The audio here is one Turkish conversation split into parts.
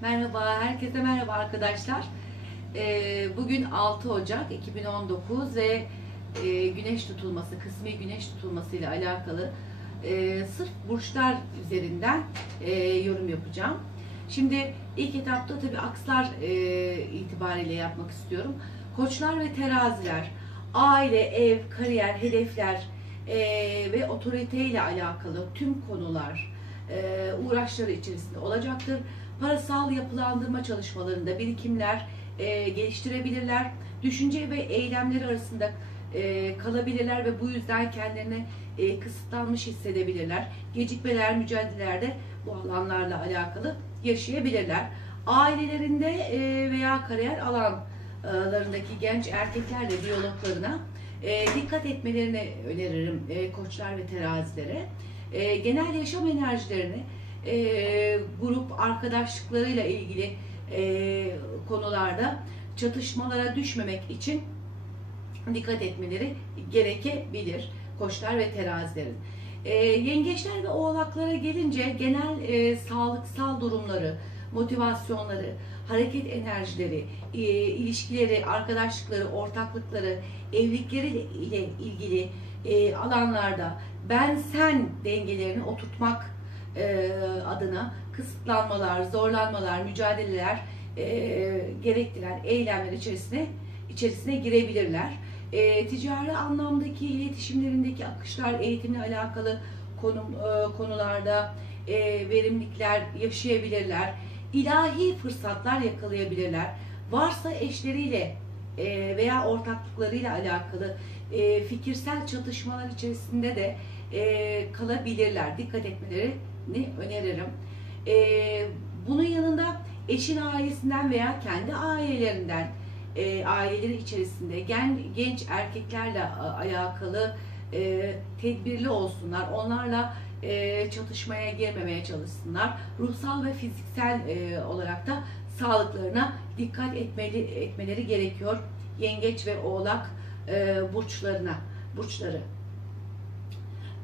Merhaba, herkese merhaba arkadaşlar. Ee, Bugün 6 Ocak 2019 ve e, güneş tutulması, kısmi güneş tutulması ile alakalı e, sırf burçlar üzerinden e, yorum yapacağım. Şimdi ilk etapta tabii akslar itibariyle yapmak istiyorum. Koçlar ve teraziler, aile, ev, kariyer, hedefler ve otorite ile alakalı tüm konular uğraşları içerisinde olacaktır parasal yapılandırma çalışmalarında birikimler e, geliştirebilirler. Düşünce ve eylemleri arasında e, kalabilirler ve bu yüzden kendilerini e, kısıtlanmış hissedebilirler. Gecikmeler, mücadelelerde bu alanlarla alakalı yaşayabilirler. Ailelerinde e, veya kariyer alanlarındaki genç erkeklerle diyaloglarına e, dikkat etmelerini öneririm e, koçlar ve terazilere. E, genel yaşam enerjilerini e, grup arkadaşlıklarıyla ilgili e, konularda çatışmalara düşmemek için dikkat etmeleri gerekebilir koçlar ve terazilerin. E, yengeçler ve oğlaklara gelince genel e, sağlıksal durumları, motivasyonları, hareket enerjileri, e, ilişkileri, arkadaşlıkları, ortaklıkları, evlilikleri ile ilgili e, alanlarda ben sen dengelerini oturtmak adına kısıtlanmalar, zorlanmalar, mücadeleler e, gerektiren eylemler içerisine içerisine girebilirler. E, ticari anlamdaki iletişimlerindeki akışlar, eğitimle alakalı konum, e, konularda e, verimlilikler yaşayabilirler. İlahi fırsatlar yakalayabilirler. Varsa eşleriyle e, veya ortaklıklarıyla alakalı e, fikirsel çatışmalar içerisinde de e, kalabilirler. Dikkat etmeleri öneririm. Ee, bunun yanında eşin ailesinden veya kendi ailelerinden e, aileleri içerisinde gen, genç erkeklerle alakalı e, tedbirli olsunlar. Onlarla e, çatışmaya girmemeye çalışsınlar. Ruhsal ve fiziksel e, olarak da sağlıklarına dikkat etmeli, etmeleri gerekiyor. Yengeç ve oğlak e, burçlarına, burçları.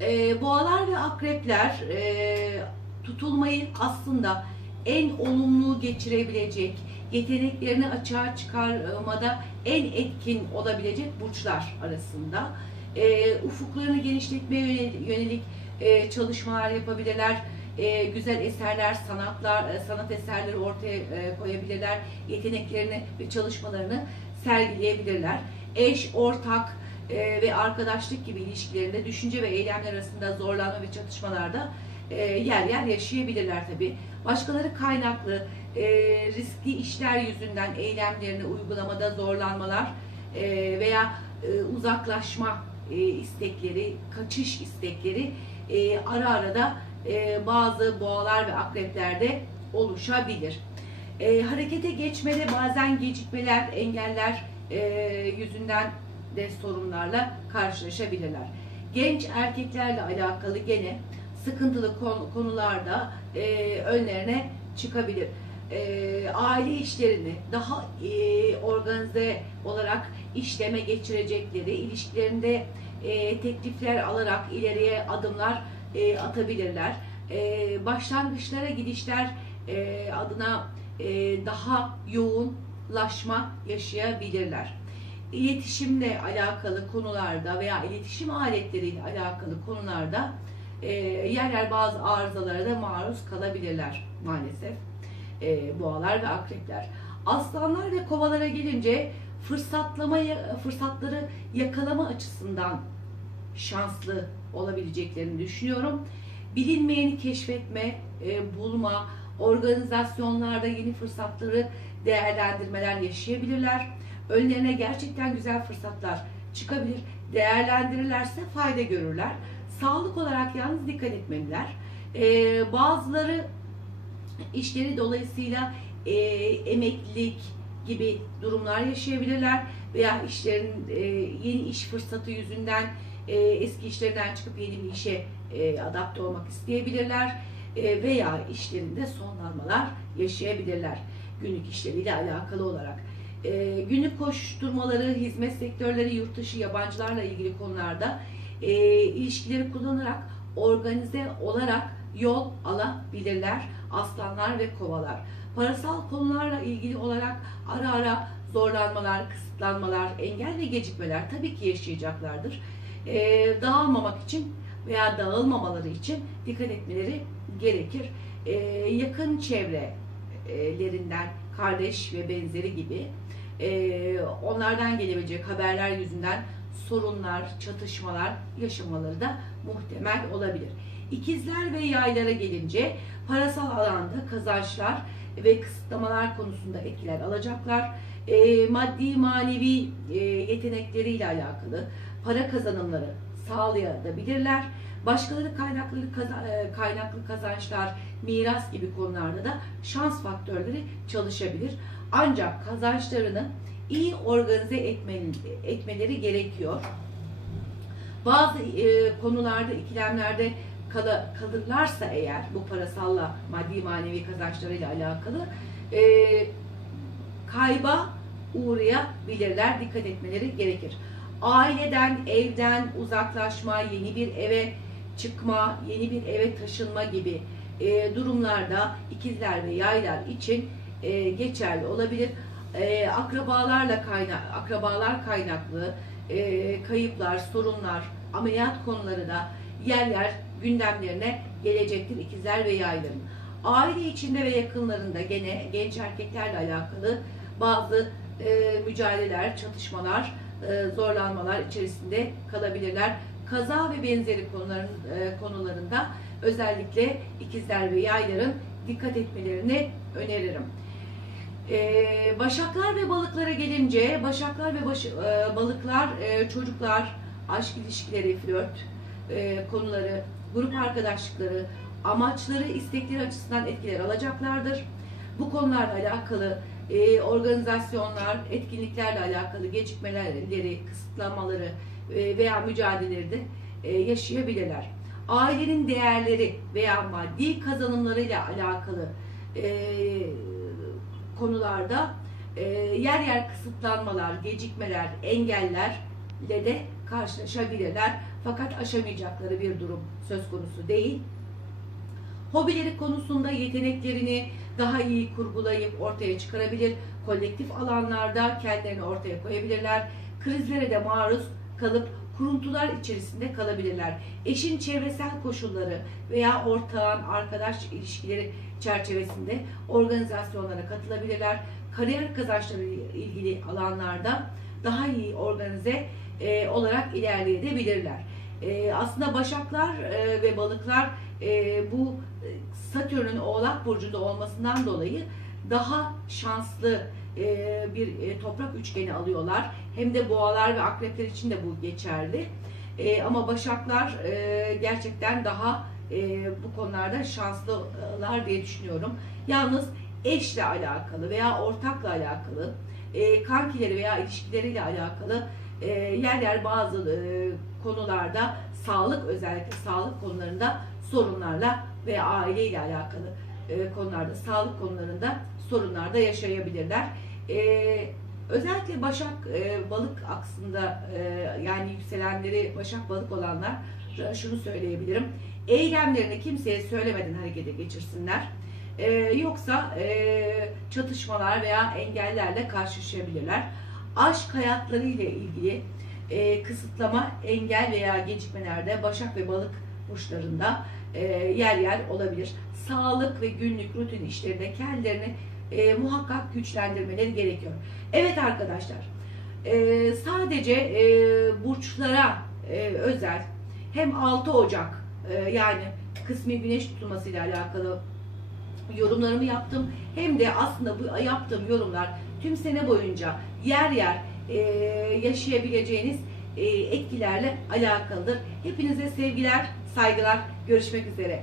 E, boğalar ve akrepler e, tutulmayı aslında en olumlu geçirebilecek, yeteneklerini açığa çıkarmada en etkin olabilecek burçlar arasında. E, ufuklarını genişletmeye yönelik e, çalışmalar yapabilirler. E, güzel eserler, sanatlar, e, sanat eserleri ortaya e, koyabilirler. Yeteneklerini ve çalışmalarını sergileyebilirler. Eş, ortak, e, ve arkadaşlık gibi ilişkilerinde düşünce ve eylemler arasında zorlanma ve çatışmalarda e, yer yer yaşayabilirler tabi. Başkaları kaynaklı e, riskli işler yüzünden eylemlerini uygulamada zorlanmalar veya uzaklaşma istekleri, kaçış istekleri ara ara da bazı boğalar ve akreplerde oluşabilir. Harekete geçmede bazen gecikmeler, engeller yüzünden de sorunlarla karşılaşabilirler. Genç erkeklerle alakalı gene sıkıntılı konularda e, önlerine çıkabilir. E, aile işlerini daha e, organize olarak işleme geçirecekleri, ilişkilerinde e, teklifler alarak ileriye adımlar e, atabilirler. E, başlangıçlara gidişler e, adına e, daha yoğunlaşma yaşayabilirler iletişimle alakalı konularda veya iletişim aletleriyle alakalı konularda e, yer yer bazı arızalara da maruz kalabilirler maalesef e, boğalar ve akrepler. Aslanlar ve kovalara gelince fırsatlama fırsatları yakalama açısından şanslı olabileceklerini düşünüyorum. Bilinmeyeni keşfetme, e, bulma, organizasyonlarda yeni fırsatları değerlendirmeler yaşayabilirler önlerine gerçekten güzel fırsatlar çıkabilir. Değerlendirirlerse fayda görürler. Sağlık olarak yalnız dikkat etmeliler. Ee, bazıları işleri dolayısıyla e, emeklilik gibi durumlar yaşayabilirler veya işlerin e, yeni iş fırsatı yüzünden e, eski işlerinden çıkıp yeni bir işe e, adapte olmak isteyebilirler e, veya işlerinde sonlanmalar yaşayabilirler günlük işleriyle alakalı olarak e, günlük koşturmaları, hizmet sektörleri, yurt dışı yabancılarla ilgili konularda e, ilişkileri kullanarak organize olarak yol alabilirler aslanlar ve kovalar. Parasal konularla ilgili olarak ara ara zorlanmalar, kısıtlanmalar, engel ve gecikmeler tabii ki yaşayacaklardır. Ee, dağılmamak için veya dağılmamaları için dikkat etmeleri gerekir. Ee, yakın çevrelerinden, kardeş ve benzeri gibi e, onlardan gelebilecek haberler yüzünden sorunlar, çatışmalar yaşamaları da muhtemel olabilir. İkizler ve yaylara gelince parasal alanda kazançlar ve kısıtlamalar konusunda etkiler alacaklar. E, maddi manevi e, yetenekleriyle alakalı para kazanımları sağlayabilirler. Başkaları kaynaklı e, kaynaklı kazançlar, miras gibi konularda da şans faktörleri çalışabilir. Ancak kazançlarını iyi organize etmeleri gerekiyor. Bazı e, konularda, ikilemlerde kala, kalırlarsa eğer bu parasalla maddi manevi kazançlarıyla alakalı e, kayba uğrayabilirler. Dikkat etmeleri gerekir. Aileden, evden uzaklaşma, yeni bir eve çıkma, yeni bir eve taşınma gibi e, durumlarda ikizler ve yaylar için e, geçerli olabilir. E, akrabalarla kayna akrabalar kaynaklı e, kayıplar, sorunlar, ameliyat konuları da yer yer gündemlerine gelecektir ikizler ve yayların. Aile içinde ve yakınlarında gene genç erkeklerle alakalı bazı e, mücadeleler, çatışmalar, e, zorlanmalar içerisinde kalabilirler. Kaza ve benzeri konuların e, konularında özellikle ikizler ve yayların dikkat etmelerini öneririm. Ee, başaklar ve balıklara gelince, başaklar ve baş, e, balıklar, e, çocuklar, aşk ilişkileri, flört e, konuları, grup arkadaşlıkları, amaçları, istekleri açısından etkiler alacaklardır. Bu konularla alakalı e, organizasyonlar, etkinliklerle alakalı gecikmeleri, kısıtlamaları e, veya mücadeleleri de e, yaşayabilirler. Ailenin değerleri veya maddi kazanımlarıyla alakalı e, konularda e, yer yer kısıtlanmalar, gecikmeler, engellerle de karşılaşabilirler. Fakat aşamayacakları bir durum söz konusu değil. Hobileri konusunda yeteneklerini daha iyi kurgulayıp ortaya çıkarabilir. Kolektif alanlarda kendilerini ortaya koyabilirler. Krizlere de maruz kalıp kuruntular içerisinde kalabilirler. Eşin çevresel koşulları veya ortağın arkadaş ilişkileri çerçevesinde organizasyonlara katılabilirler. Kariyer kazançları ilgili alanlarda daha iyi organize e, olarak ilerleyebilirler. E, aslında başaklar e, ve balıklar e, bu Satürn'ün Oğlak Burcu'nda olmasından dolayı daha şanslı e, bir e, toprak üçgeni alıyorlar. Hem de boğalar ve akrepler için de bu geçerli. E, ama başaklar gerçekten daha bu konularda şanslılar diye düşünüyorum. Yalnız eşle alakalı veya ortakla alakalı, kankileri veya ilişkileriyle alakalı yer yer bazı konularda sağlık özellikle sağlık konularında sorunlarla ve aileyle alakalı e, konularda sağlık konularında sorunlar da yaşayabilirler. E, özellikle Başak e, balık aksında e, yani yükselenleri Başak balık olanlar şunu söyleyebilirim. Eylemlerini kimseye söylemeden harekete geçirsinler. E, yoksa e, çatışmalar veya engellerle karşılaşabilirler. Aşk hayatları ile ilgili e, kısıtlama, engel veya gecikmelerde Başak ve Balık burçlarında e, yer yer olabilir. Sağlık ve günlük rutin işlerinde kendilerini e, muhakkak güçlendirmeleri gerekiyor. Evet arkadaşlar, e, sadece e, burçlara e, özel hem 6 Ocak e, yani kısmi güneş tutulması ile alakalı yorumlarımı yaptım. Hem de aslında bu yaptığım yorumlar tüm sene boyunca yer yer e, yaşayabileceğiniz e, etkilerle alakalıdır. Hepinize sevgiler, saygılar. Görüşmek üzere.